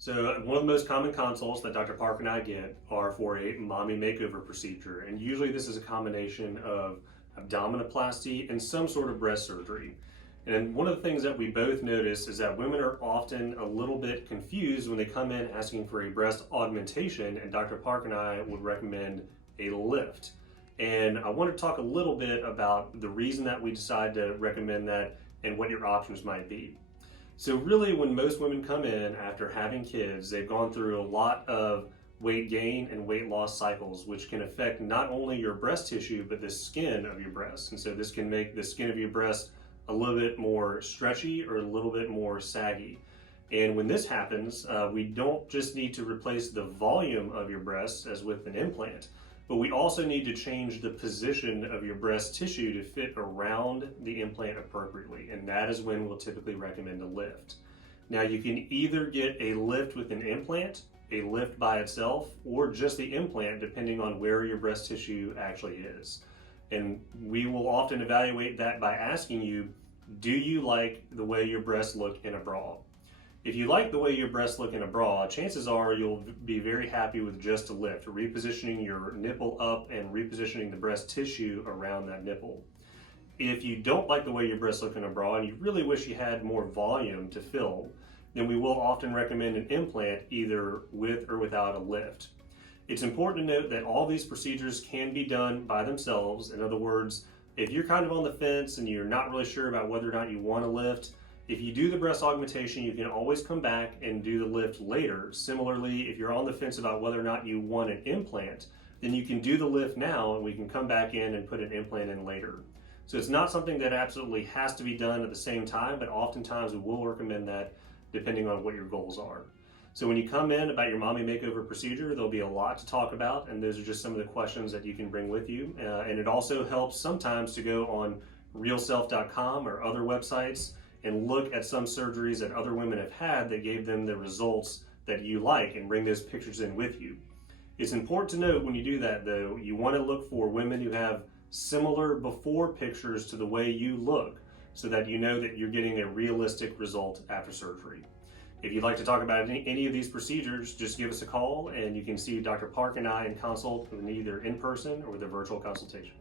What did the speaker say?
So one of the most common consults that Dr. Park and I get are for a mommy makeover procedure. And usually this is a combination of abdominoplasty and some sort of breast surgery. And one of the things that we both notice is that women are often a little bit confused when they come in asking for a breast augmentation, and Dr. Park and I would recommend a lift. And I want to talk a little bit about the reason that we decide to recommend that and what your options might be. So really, when most women come in after having kids, they've gone through a lot of weight gain and weight loss cycles, which can affect not only your breast tissue, but the skin of your breast. And so this can make the skin of your breast a little bit more stretchy or a little bit more saggy. And when this happens, we don't just need to replace the volume of your breast as with an implant, but we also need to change the position of your breast tissue to fit around the implant appropriately. And that is when we'll typically recommend a lift. Now you can either get a lift with an implant, a lift by itself, or just the implant depending on where your breast tissue actually is. And we will often evaluate that by asking you, do you like the way your breasts look in a bra? If you like the way your breasts look in a bra, chances are you'll be very happy with just a lift, repositioning your nipple up and repositioning the breast tissue around that nipple. If you don't like the way your breasts look in a bra and you really wish you had more volume to fill, then we will often recommend an implant either with or without a lift. It's important to note that all these procedures can be done by themselves. In other words, if you're kind of on the fence and you're not really sure about whether or not you want to lift, if you do the breast augmentation, you can always come back and do the lift later. Similarly, if you're on the fence about whether or not you want an implant, then you can do the lift now and we can come back in and put an implant in later. So it's not something that absolutely has to be done at the same time, but oftentimes we will recommend that depending on what your goals are. So when you come in about your mommy makeover procedure, there'll be a lot to talk about, and those are just some of the questions that you can bring with you. And it also helps sometimes to go on realself.com or other websites and look at some surgeries that other women have had that gave them the results that you like and bring those pictures in with you. It's important to note when you do that though, you want to look for women who have similar before pictures to the way you look so that you know that you're getting a realistic result after surgery. If you'd like to talk about any of these procedures, just give us a call and you can see Dr. Park and I in consult with either in person or with a virtual consultation.